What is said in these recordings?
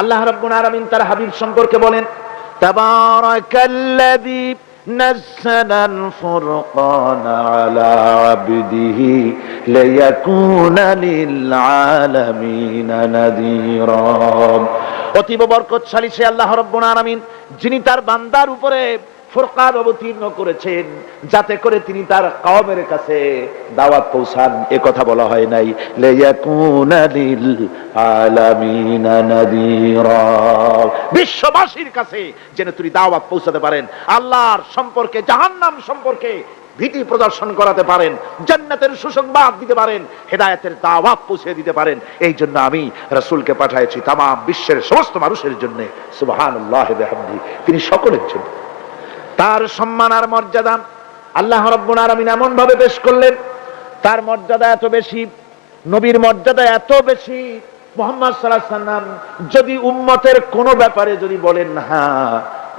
আল্লাহ রাব্বুল আলামিন তার হাবিব সম্পর্কে বলেন, তাবারাকাল্লাযী নাযালাল ফুরকানা আলা আবদিহি লিয়াকুনা লিল আলামিনা নাযীরা। অতীব বরকতশালী সে আল্লাহ রাব্বুল আলামিন, যিনি তার বান্দার উপরে ফুরকান অবতীর্ণ করেছেন, যাতে করে তিনি তার কওমের কাছে দাওয়াত পৌঁছান। এ কথা বলা হয় নাই লিয়াকুনা লিল আলামিনা নাযীরা, বিশ্ববাসীর কাছে যেন তিনি দাওয়াত পৌঁছাতে পারেন, আল্লাহর সম্পর্কে, জাহান্নাম সম্পর্কে ভীতি প্রদর্শন করাতে পারেন, জান্নাতের সুসংবাদ দিতে পারেন, হেদায়েতের দাওয়াত পৌঁছে দিতে পারেন। এই জন্য আমি রাসূলকে পাঠিয়েছি তাম বিশ্বের সমস্ত মানুষের জন্য। সুবহানাল্লাহি ওয়া বিহামদিহি, তিনি সকলের জন্য। তার সম্মান আর মর্যাদা আল্লাহ রাব্বুল আলামিন এমন ভাবে পেশ করলেন, তার মর্যাদা এত বেশি, নবীর মর্যাদা এত বেশি, মুহাম্মদ সাল্লাল্লাহু আলাইহি ওয়াসাল্লাম যদি উম্মতের কোন ব্যাপারে যদি বলেন হ্যাঁ,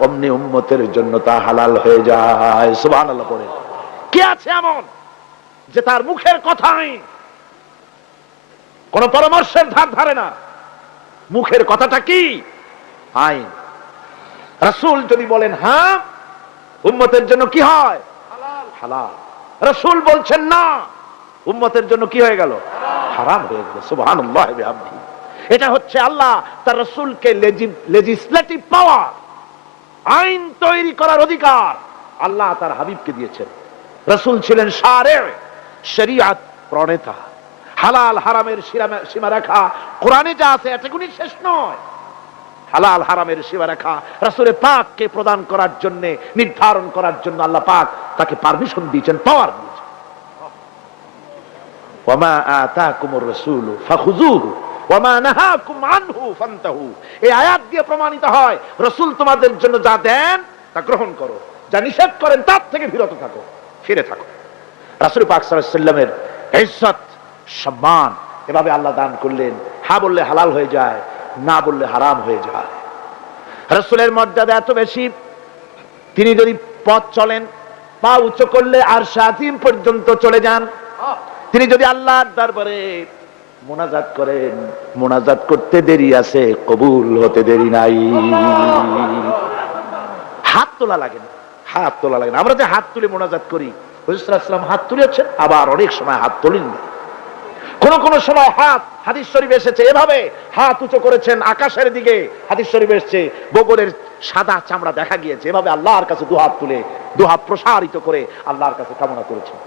অমনি উম্মতের জন্য তা হালাল হয়ে যায়। সুবহানাল্লাহ বলেন। কে আছে এমন যে তার মুখের কথাই কোন পরামর্শের ধার ধারে না? মুখের কথাটা কি? আইন। রাসূল যদি বলেন হ্যাঁ, উম্মতের জন্য কি হয়? হালাল। হালাল। রাসূল বলছেন না, উম্মতের জন্য কি হয়ে গেল? হারাম হয়ে গেল। সুবহানাল্লাহি ওয়া বিহামদিহি। এটা হচ্ছে আল্লাহ তার রাসূলকে লেজিসলেটিভ পাওয়ার, আইন তৈরি করার অধিকার আল্লাহ তার হাবিবকে দিয়েছেন। রাসূল ছিলেন শারে, শরীয়ত প্রণেতা। হালাল হারামের সীমারেখা কোরআনে যা আছে এটুকুনি শেষ নয়। হালাল হারামের সীমারেখা রাসূল পাককে প্রদান করার জন্য, নির্ধারণ করার জন্য আল্লাহ পাক তাকে পারমিশন দিয়েছেন, পাওয়ার দিয়েছেন। ওয়ামা আতাকুমুর রাসূলু ফাখুযুহু ওয়ামা নাহাকুম আনহু ফান্তাহু। এই আয়াত দিয়ে প্রমাণিত হয় রাসূল তোমাদের জন্য যা দেন তা গ্রহণ করো, যা নিষেধ করেন তার থেকে বিরত থাকো, ফিরে থাকো। রাসূল পাক সাল্লাল্লাহু আলাইহি ওয়াসাল্লামের ইজ্জত, সম্মান এভাবে আল্লাহ দান করলেন। হ্যাঁ বললে হালাল হয়ে যায়, না বললে হারাম হয়ে যায়। রাসূলের মর্যাদা এত বেশি, তিনি যদি পথ চলেন, পা উঁচু করলে আরশ আজিম পর্যন্ত চলে যান। তিনি যদি আল্লাহর দরবারে মোনাজাত করেন, মোনাজাত করতে দেরি আছে, কবুল হতে দেরি নাই। হাত তোলা লাগে না, হাত তোলা লাগে না। আমরা যে হাত তুলে মোনাজাত করি, হুজুর সাল্লাল্লাহু আলাইহি ওয়াসাল্লাম হাত তুলেছেন, আবার অনেক সময় হাত তোলেন না। কোন সময় হাত, হাদিস শরীফে এসেছে, এভাবে হাত উঁচু করেছেন আকাশের দিকে। হাদিস শরীফে এসেছে বগলের সাদা চামড়া দেখা গিয়েছে, এভাবে আল্লাহর কাছে দুহাত তুলে, দুহাত প্রসারিত করে আল্লাহর কাছে কামনা করেছেন।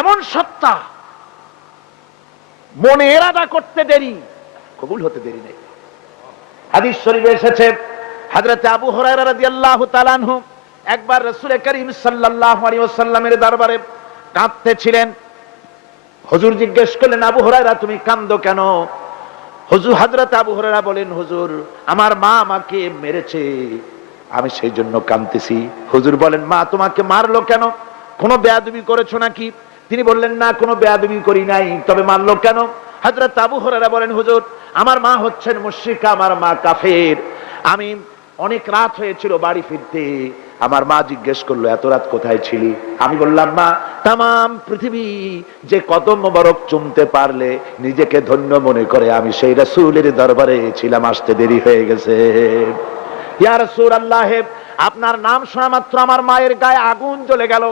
এমন সত্তা, মনে এরাদা করতে দেরি, কবুল হতে দেরি নেই। হাদিস শরীফে এসেছে হযরত আবু হুরায়রা রাদিয়াল্লাহু তাআলা আনহু একবার রাসূল করিম সাল্লাল্লাহু আলাইহি ওয়াসাল্লামের দরবারে কাঁদতেছিলেন। হুজুর জিজ্ঞেস করলেন, আবু হুরায়রা তুমি কাঁদো কেন? হুজুর, হযরত আবু হুরায়রা বলেন, হুজুর আমার মা আমাকে মেরেছে, আমি সেই জন্য কাঁদতেছি। হুজুর বলেন, মা তোমাকে মারলো কেন? কোনো বেয়াদবি করেছো নাকি? তিনি বললেন, না কোনো বেয়াদবি করি নাই, তবে মারলো কেন? হযরত আবু হুরায়রা বলেন, হুজুর আমার মা হচ্ছেন মুশরিকা, আমার মা কাফের। আমি অনেক রাত হয়েছিল বাড়ি ফিরতে, আমার মা জিজ্ঞেস করলো এত রাত কোথায় ছিলি? আমি বললাম, মা তামাম পৃথিবী যে কদম মোবারক চুমতে পারলে নিজেকে ধন্য মনে করে, আমি সেই রাসূলের দরবারে ছিলাম, আসতে দেরি হয়ে গেছে। ইয়া রাসূলুল্লাহ, আপনার নাম শোনা মাত্র আমার মায়ের গায়ে আগুন জ্বলে গেল।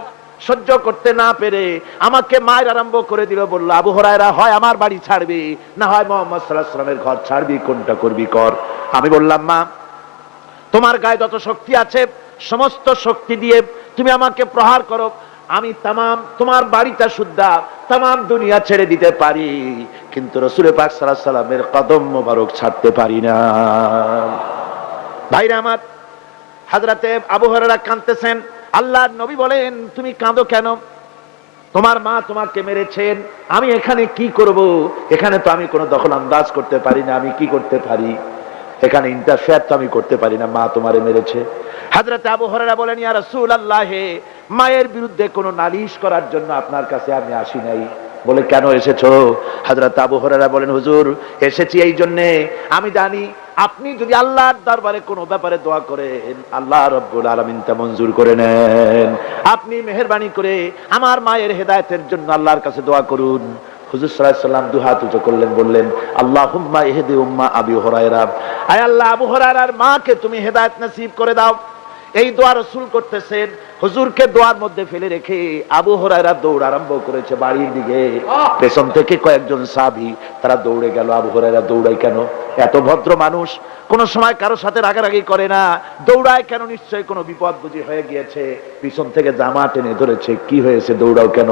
সহ্য করতে না পেরে আমাকে মায়ের আরম্ভ করে দিল। বলল, আবু হুরায়রা হয় আমার বাড়ি ছাড়বি, না হয় মুহাম্মদ সাল্লাল্লাহু আলাইহি ওয়াসাল্লামের ঘর ছাড়বি, কোনটা করবি কর। আমি বললাম, মা তোমার গায়ে যত শক্তি আছে সমস্ত শক্তি দিয়ে তুমি আমাকে প্রহার করো, আমি তামাম তোমার বাড়িটা সুদ্ধা তামাম দুনিয়া ছেড়ে দিতে পারি, কিন্তু রাসূল পাক সাল্লাল্লাহু আলাইহি ওয়াসাল্লামের কদম মোবারক ছাড়তে পারি না। ভাইরা আমার, হযরতে আবু হুরায়রা কাঁদতেছেন। আল্লাহর নবী বলেন, তুমি কাঁদো কেন? তোমার মা তোমাকে মেরেছেন, আমি এখানে কি করব? এখানে তো আমি কোনো দখল আন্দাজ করতে পারি না, আমি কি করতে পারি? এখানে ইন্টারফেয়ার তো আমি করতে পারি না, মা তোমারে মেরেছে। হযরত আবু হুরায়রা বলেন, ইয়া রাসূলুল্লাহ, মায়ের বিরুদ্ধে কোনো নালিশ করার জন্য আপনার কাছে আমি আসি নাই। বলে, কেন এসেছো? হযরত আবু হুরায়রা বলেন, হুজুর এসেছি এই জন্য, আমি জানি আপনি যদি আল্লাহর দরবারে কোনো ব্যাপারে দোয়া করেন, আল্লাহ রাব্বুল আলামিন তা মঞ্জুর করে নেন। আপনি মেহেরবানি করে আমার মায়ের হেদায়েতের জন্য আল্লাহর কাছে দোয়া করুন। হুজুর সাল্লাল্লাহু আলাইহি ওয়াসাল্লাম দুই হাত উঁচু করলেন, বললেন আল্লাহুম্মা ইহদি উম্মা আবি হুরায়রা, আয় আল্লাহ আবু হুরায়রার মাকে তুমি হেদায়েত নসিব করে দাও। এই দোয়া রাসূল করতেছেন। হুজুরকে দোয়ার মধ্যে ফেলে রেখে আবু হুরায়রা দৌড় আরম্ভ করেছে বাড়ির দিকে। পেছন থেকে কয়েকজন সাহাবী তারা দৌড়ে গেল। আবু হুরায়রা দৌড়ায় কেন? এত ভদ্র মানুষ, কোন সময় কারোর সাথে রাগারাগি করে না, দৌড়ায় কেন? নিশ্চয়ই কোনো বিপদ বুঝি হয়ে গিয়েছে, পিছন থেকে জামা টেনে ধরেছে। কি হয়েছে, দৌড়াও কেন?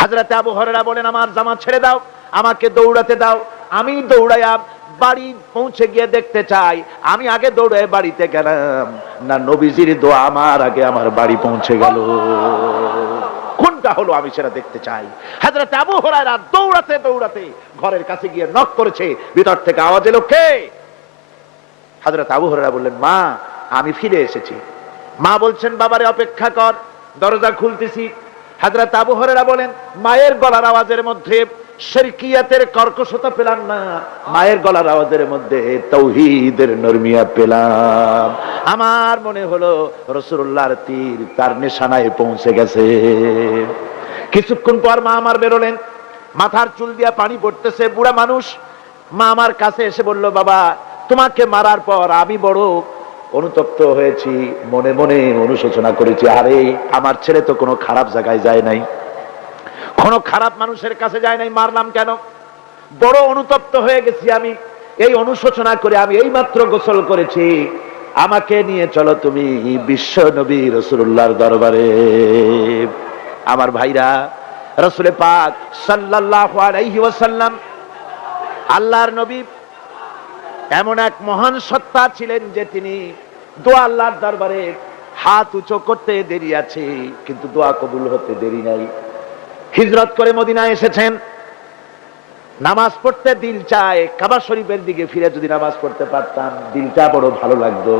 হযরত আবু হুরায়রা বলেন আমার জামা ছেড়ে দাও, আমাকে দৌড়াতে দাও। আমি দৌড়াইয়া বাড়ি পৌঁছে গিয়ে দেখতে চাই আমি আগে দৌড়ে বাড়িতে গেলাম না নবীজির দোয়া আমার আগে আমার বাড়ি পৌঁছে গেল। কোনটা হলো আমি সেটা দেখতে চাই। হযরত আবু হুরায়রা দৌড়াতে দৌড়াতে ঘরের কাছে গিয়ে নক করেছে। ভিতর থেকে আওয়াজ এলো, কে? হযরত আবু হুরায়রা বললেন মা, আমি ফিরে এসেছি। মা বলছেন বাবারে অপেক্ষা কর, দরজা খুলতেছি। হযরত আবু হুরায়রা বলেন মায়ের গলার আওয়াজের মধ্যে শিরকিয়াতের কর্কশতা পেলাম না, মায়ের গলার আওয়াজের মধ্যে তাওহীদের নরমিয়া পেলাম। আমার মনে হলো রাসূলুল্লাহর তীর তার নিশানায় পৌঁছে গেছে। কিছুক্ষণ পর মা আমার বেরোলেন, মাথার চুল দিয়া পানি পড়তেছে, বুড়া মানুষ। মা আমার কাছে এসে বলল বাবা, তোমাকে মারার পর আমি বড় অনুতপ্ত হয়েছি, মনে মনে অনুশোচনা করেছি, আরে আমার ছেলে তো কোনো খারাপ জায়গায় যায় নাই, কোনো খারাপ মানুষের কাছে যায় নাই, মারলাম কেন? বড় অনুতপ্ত হয়ে গেছি আমি। এই অনুশোচনা করে আমি এই মাত্র গোসল করেছি, আমাকে নিয়ে চলো তুমি বিশ্ব নবী রাসূলুল্লাহর দরবারে। আমার ভাইরা, রাসূল পাক সাল্লাল্লাহু আলাইহি ওয়াসাল্লাম আল্লাহর নবী এমন এক মহান সত্তা ছিলেন যে তিনি দোয়া আল্লাহর দরবারে হাত উঁচু করতে দেরি আছে, কিন্তু দোয়া কবুল হতে দেরি নাই। হিজরত করে মদিনায় এসেছেন, নামাজ পড়তে দিল চায়, কাবা শরীফের দিকে ফিরে যদি নামাজ পড়তে পারতাম দিলটা বড় ভালো লাগতো,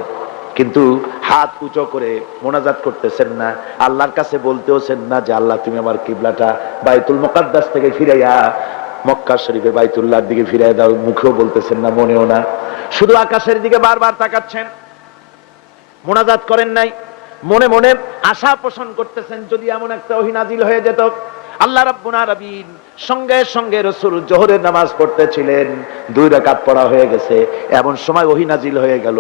কিন্তু হাত উঁচু করে মোনাজাত করতেছেন না, আল্লাহর কাছে বলতেওছেন না যে আল্লাহ তুমি আমার কিবলাটা বাইতুল মুকাদ্দাস থেকে ফিরাইয়া মক্কা শরীফে বাইতুল্লাহর দিকে ফিরাই দাও। মুখেও বলতেছেন না, মনেও না, শুধু আকাশের দিকে বারবার তাকাচ্ছেন, মোনাজাত করেন নাই। মনে মনে আশা পোষণ করতেছেন যদি এমন একটা ওহী নাজিল হয়ে যেত। আল্লাহ রাব্বুল আলামিন সঙ্গে সঙ্গে রাসূল যোহরের নামাজ পড়তেছিলেন, 2 রাকাত পড়া হয়ে গেছে, এমন সময় ওহী নাজিল হয়ে গেল,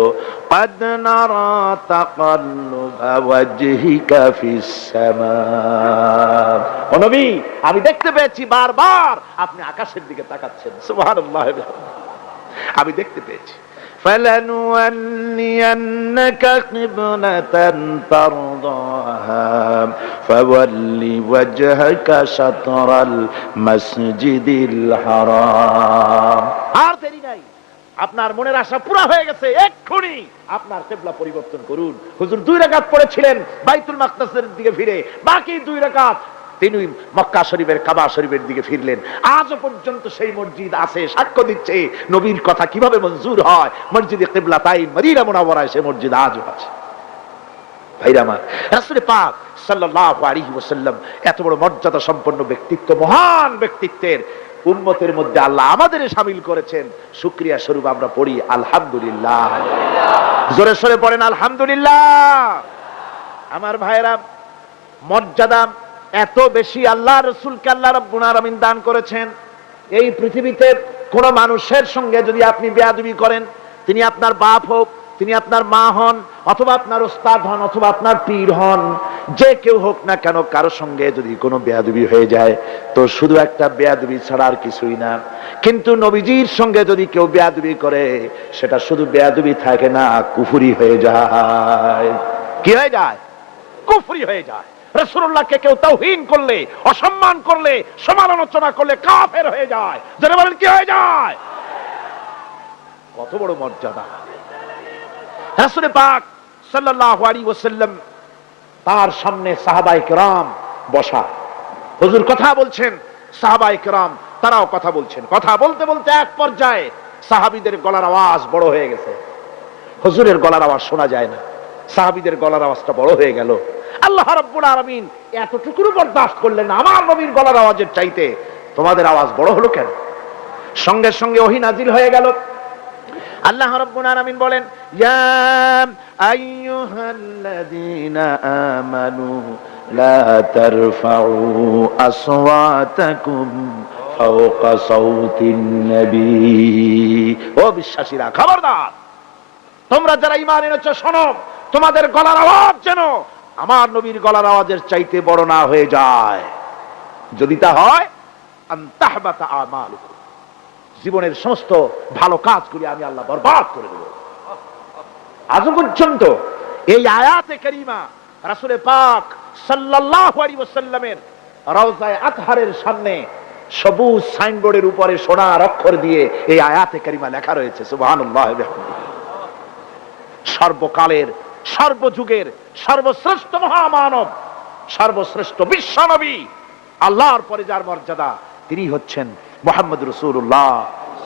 কাদ নারা তাকাল্লুবা ওয়াজহিকা ফিস সামা। ও নবী, আমি দেখতে পেয়েছি বারবার আপনি আকাশের দিকে তাকাচ্ছেন। সুবহানাল্লাহ, আমি দেখতে পেয়েছি। فَلَنُوَلِّيَنَّكَ قِبْلَةً تَرْضَاهَا فَوَلِّ وَجْهَكَ شَطْرَ الْمَسْجِدِ الْحَرَامِ। আর দেরি নাই, আপনার মনের আশা পুরা হয়ে গেছে, এক্ষুনি আপনার কিবলা পরিবর্তন করুন। হুজুর 2 রাকাত পড়েছিলেন বাইতুল মাকদাসের দিকে ফিরে, বাকি 2 রাকাত তিনি মক্কা শরীফের কাবা শরীফের দিকে ফিরলেন। আজও পর্যন্ত সেই মসজিদ আছে, সাক্ষ্য দিচ্ছে নবীর কথা কিভাবে মঞ্জুর হয়। মসজিদে কিবলাতাইন মদিনা মুনাওয়ারায় সেই মসজিদ আজও আছে। ভাইরা আমার, রাসূল পাক সাল্লাল্লাহু আলাইহি ওয়াসাল্লাম এত বড় মর্যাদা সম্পন্ন ব্যক্তিত্ব, মহান ব্যক্তিত্বের উম্মতের মধ্যে আল্লাহ আমাদের শামিল করেছেন। শুকরিয়া স্বরূপ আমরা পড়ি আলহামদুলিল্লাহ। জোরে সোরে পড়েন আলহামদুলিল্লাহ। আমার ভাইরা, মর্যাদা এত বেশি আল্লাহ রাসূলকে আল্লাহ রাব্বুল আলামিন দান করেছেন। এই পৃথিবীতে কোন মানুষের সঙ্গে যদি আপনি বেয়াদবি করেন, তিনি আপনার বাপ হোক, তিনি আপনার মা হন, অথবা আপনার ওস্তাদ হন, অথবা আপনার পীর হন, যে কেউ হোক না কেন, কারো সঙ্গে যদি কোনো বেয়াদবি হয়ে যায় তো শুধু একটা বেয়াদবি ছাড়া আর কিছুই না। কিন্তু নবীজির সঙ্গে যদি কেউ বেয়াদবি করে সেটা শুধু বেয়াদবি থাকে না, কুফরি হয়ে যায়। কি হয়ে যায়? কুফরি হয়ে যায়। রাসূলুল্লাহকে কেউ তাওহীন করলে, অসম্মান করলে, সমালোচনা করলে কাফের হয়ে যায়। যারা বলেন কি হয়ে যায়? কত বড় মর্যাদা। রাসূল পাক সাল্লাল্লাহু আলাইহি ওয়াসাল্লাম, তার সামনে সাহাবায়ে কেরাম বসা, হুজুর কথা বলছেন, সাহাবায়ে কেরাম তারাও কথা বলছেন। কথা বলতে বলতে এক পর্যায়ে সাহাবীদের গলার আওয়াজ বড় হয়ে গেছে, হুজুরের গলার আওয়াজ শোনা যায় না, সাহাবীদের গলার আওয়াজটা বড় হয়ে গেল। আল্লাহ রাব্বুল আলামিন এতটুকুও বরদাস্ত করলেন না, আমার নবীর গলার আওয়াজের চাইতে তোমাদের আওয়াজ বড় হলো কেন? সঙ্গে সঙ্গে ওহী নাজিল হয়ে গেল। আল্লাহ রাব্বুল আলামিন বলেন, ইয়া আইয়ুহাল্লাযীনা আমানু লা তারফাউ আসওয়াতাকুম ফাওকা সাউতিন নবী। ও বিশ্বাসীরা, খবরদার, তোমরা যারা ঈমান এনেছো শোনো, তোমাদের গলার আওয়াজ যেন আমার নবীর গলার আওয়াজের চাইতে বড় না হয়ে যায়। যদি তা হয়, আনতাহবাতা আমালুকুম, জীবনের সমস্ত ভালো কাজগুলি আমি আল্লাহ বরবাদ করে দেব। আজ পর্যন্ত এই আয়াতে কারিমা রাসূল পাক সাল্লাল্লাহু আলাইহি ওয়াসাল্লামের রওজায়ে আতহারের সামনে সবুজ সাইনবোর্ডের উপরে সোনার অক্ষর দিয়ে এই আয়াতে কারিমা লেখা রয়েছে। সুবহানাল্লাহ। সর্বকালের, সর্বযুগের সর্বশ্রেষ্ঠ মহামানব, সর্বশ্রেষ্ঠ বিশ্বনবী, আল্লাহর পরে যার মর্যাদা, তিনি হচ্ছেন মুহাম্মদ রাসূলুল্লাহ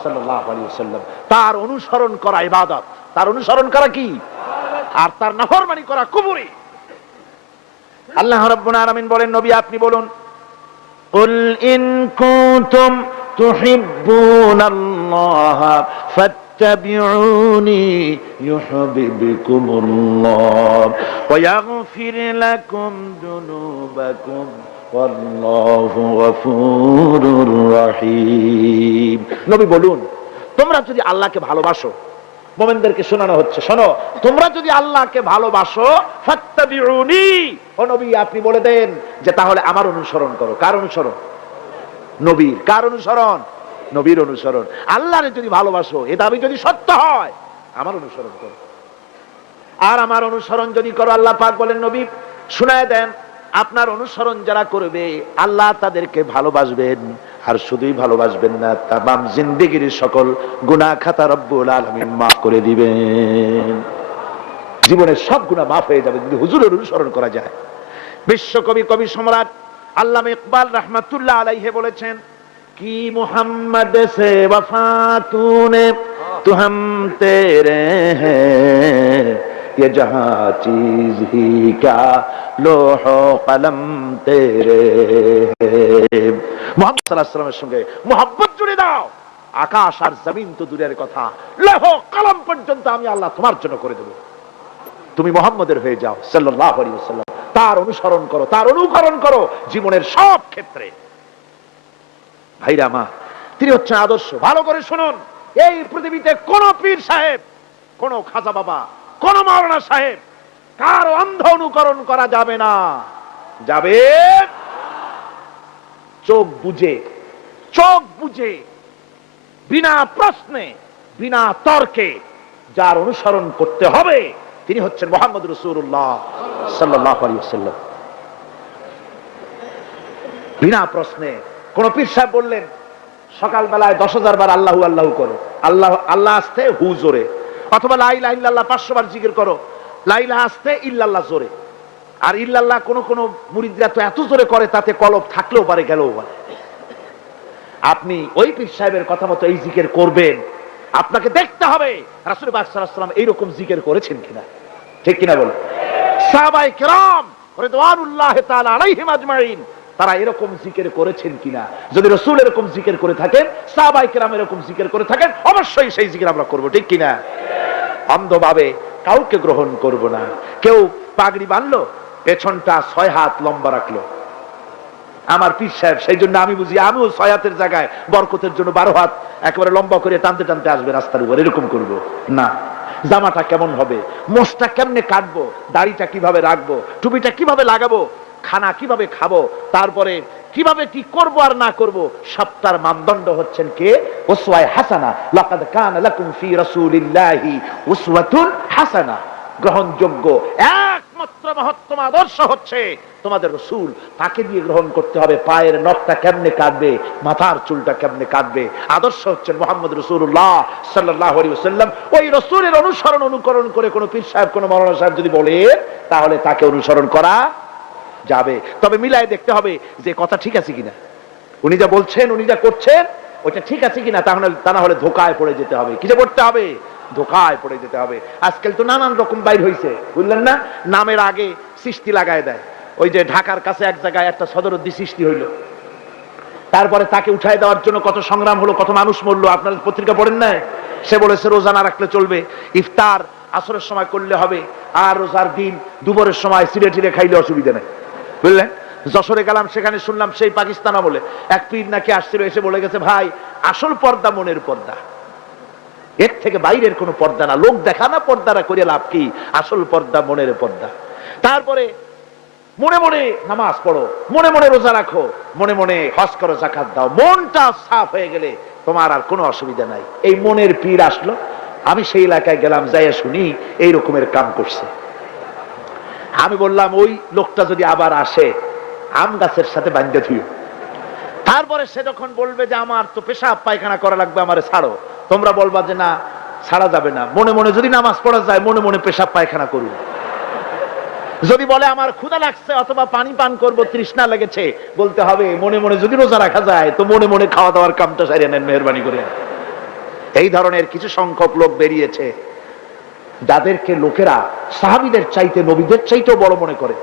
সাল্লাল্লাহু আলাইহি ওয়াসাল্লাম। তার অনুসরণ করা ইবাদত, তার অনুসরণ করা কি, আর তার নাফরমানি করা কুফরি। আল্লাহ রাব্বুল আলামিন বলেন, নবী আপনি বলুন, কুল ইন কুনতুম তুহিব্বুনাল্লাহ ফাত্তাবিউনি ইউহিব্বুকুমুল্লাহ ওয়া ইয়াগফির লাকুম যুনুবাকুম ওয়াল্লাহু গফুরুর রহিম। নবী বলুন, তোমরা যদি আল্লাহকে ভালোবাসো, মুমিনদেরকে শোনানো হচ্ছে, শোনো, তোমরা যদি আল্লাহকে ভালোবাসো, ফাত্তাবিউনি, ও নবী আপনি বলে দেন যে তাহলে আমার অনুসরণ করো। কার অনুসরণ? নবীর। কার অনুসরণ? নবীর অনুসরণ। আল্লাহরে যদি ভালোবাসো, এ দাবি যদি সত্য হয়, আমার অনুসরণ করো। আর আমার অনুসরণ যদি করো, আল্লাহ পাক বলেন, নবী শুনায় দেন, আপনার অনুসরণ যারা করবে আল্লাহ তাদেরকে ভালোবাসবেন, আর শুধুই ভালোবাসবেন না, তামাম জিন্দেগির সকল গুনাহ খাতা রব্বুল আলামিন মাফ করে দিবেন। জীবনের সব গুনাহ মাফ হয়ে যাবে যদি হুজুরের অনুসরণ করা যায়। বিশ্বকবি, কবি সম্রাট আল্লামা ইকবাল রাহমাতুল্লাহ আলাইহি বলেছেন, কি মুহাম্মদ সে वफा तूने तू हम तेरे हैं, ये जहां चीज ही क्या लोह कलम तेरे हैं। মুহাম্মদ সাল্লাল্লাহু আলাইহি ওয়াসাল্লামের সঙ্গে মুহাব্বত জুড়ে দাও, আকাশ আর জমিন তো দূরের কথা, লৌহ কলম পর্যন্ত আমি আল্লাহ তোমার জন্য করে দেব। তুমি মুহাম্মদের হয়ে যাও সাল্লাল্লাহু আলাইহি ওয়াসাল্লাম, তার অনুসরণ করো, তার অনুকরণ করো জীবনের সব ক্ষেত্রে। ভাইরা মা, তিনি হচ্ছেন আদর্শ। ভালো করে শুনুন, এই পৃথিবীতে কোন পীর সাহেব, কোন খাজা বাবা, কোন মাওলানা সাহেব, কার অন্ধ অনুকরণ করা যাবে না। যাবে চোখ বুঝে, চোখ বুঝে, বিনা প্রশ্নে, বিনা তর্কে যার অনুসরণ করতে হবে তিনি হচ্ছেন মুহাম্মদ রাসূলুল্লাহ সাল্লাল্লাহু আলাইহি ওয়াসাল্লাম। বিনা প্রশ্নে। কোন পীর সাহেব বললেন সকাল বেলায় 10,000 বার আল্লাহু আল্লাহু করো, আল্লাহ আল্লাহ আসতে হু জোরে, অথবা লা ইলাহা ইল্লাল্লাহ 500 বার জিকির করো, লা ইলাহা আসতে ইল্লাল্লাহ জোরে। আর ইল্লাল্লাহ কোন মুরিদরা তো এত জোরে করে তাতে কলব থাকলেও পারে, গেলেও পারে। আপনি ওই পীর সাহেবের কথা মতো এই জিকির করবেন, আপনাকে দেখতে হবে রাসূল পাক সাল্লাল্লাহু আলাইহি ওয়াসাল্লাম এইরকম জিকির করেছেন কিনা। ঠিক কিনা বলেন? সাহাবায়ে কেরাম রিদওয়ানুল্লাহি তাআলা আলাইহিম আজমাইন তারা এরকম জিকির করেছেন কিনা। যদি রাসূল এরকম জিকির করে থাকেন, সাহাবায়ে কেরাম এরকম জিকির করে থাকেন, অবশ্যই সেই জিকির আমরা করব। ঠিক কিনা? অন্ধভাবে কাউকে গ্রহণ করব না। কেউ পাগড়ি বাঁধলো, পেছনটা 6 হাত লম্বা রাখলো, আমার পীর সাহেব, সেই জন্য আমি বুঝি আমিও 6 হাতের জায়গায় বরকতের জন্য 12 হাত একেবারে লম্বা করে টানতে টানতে আসবে রাস্তার উপর, এরকম করব না। জামাটা কেমন হবে, মোষটা কেমনে কাটবো, দাড়িটা কিভাবে রাখবো, টুপিটা কিভাবে লাগাবো, খানা কিভাবে খাবো, তারপরে কিভাবে কি করব আর না করব, সবটার মানদণ্ড হচ্ছেন কে? উসওয়ায়ে হাসানা। লাকাদ কানা লাকুম ফি রাসূলিল্লাহি উসওয়াতুন হাসানা। গ্রহণযোগ্য একমাত্র মহত্তম আদর্শ হচ্ছে তোমাদের রাসূল। তাকে দিয়ে গ্রহণ করতে হবে। পায়ের নখটা কেমনে কাটবে, মাথার চুলটা কেমনে কাটবে, আদর্শ হচ্ছেন মুহাম্মদ রাসূলুল্লাহ সাল্লাল্লাহু আলাইহি ওয়াসাল্লাম। ওই রাসূলের অনুসরণ অনুকরণ করে কোন পীর সাহেব, কোন মাওলানা সাহেব যদি বলে, তাহলে তাকে অনুসরণ করা যাবে। তবে মিলাই দেখতে হবে যে কথা ঠিক আছে কিনা, উনি যা বলছেন, উনি যা করছেন ওইটা ঠিক আছে কিনা। তা না হলে ধোকায় পড়ে যেতে হবে। কিসে পড়তে হবে? ধোকায় পড়ে যেতে হবে। আজকাল তো নানান রকম বাইর হইছে, বুঝলেন না? নামের আগে সৃষ্টি লাগায় দেয়। ওই যে ঢাকার কাছে এক জায়গায় একটা সদরুদ্দি সৃষ্টি হইল, তারপরে তাকে উঠায় দেওয়ার জন্য কত সংগ্রাম হলো, কত মানুষ মরলো। আপনার পত্রিকা পড়েন না? সে বলেছে রোজা না রাখলে চলবে, ইফতার আসরের সময় করলে হবে, আর রোজার দিন দুপুরের সময় সিরে টিরে খাইলে অসুবিধা নেই, বুঝলেন? যশোরে গেলাম, সেখানে শুনলাম সেই পাকিস্তান আমলে এক পীর নাকি আসছিল, এসে বলে গেছে, ভাই আসল পর্দা মনের পর্দা, এর থেকে বাইরের কোনো পর্দা না, লোক দেখা না পর্দারা করে লাভ কি, আসল পর্দা মনের পর্দা। তারপরে মনে মনে নামাজ পড়ো, মনে মনে রোজা রাখো, মনে মনে হজ করো, যাকাত দাও, মনটা সাফ হয়ে গেলে তোমার আর কোনো অসুবিধা নাই। এই মনের পীর আসলো, আমি সেই এলাকায় গেলাম, যাইয়া শুনি এই রকমের কাম করছে। আমি বললাম, ওই লোকটা যদি আবার আসে আম গাছের সাথে বান্ধে থুইও। তারপরে সে যখন বলবে যে আমার তো পেশাব পায়খানা করা লাগবে, আমারে ছাড়ো, তোমরা বলবা যে না ছাড়া যাবে না, মনে মনে যদি নামাজ পড়া যায় মনে মনে পেশাব পায়খানা করুন। যদি বলে আমার ক্ষুধা লাগছে অথবা পানি পান করবো, তৃষ্ণা লেগেছে, বলতে হবে মনে মনে যদি রোজা রাখা যায় তো মনে মনে খাওয়া দাওয়ার কামটা সারিয়ে নেন মেহরবানি করে। এই ধরনের কিছু সংখ্যক লোক বেরিয়েছে যাদেরকে লোকেরা সাহাবীদের চাইতে, নবীদের চাইতেও বড় মনে করে।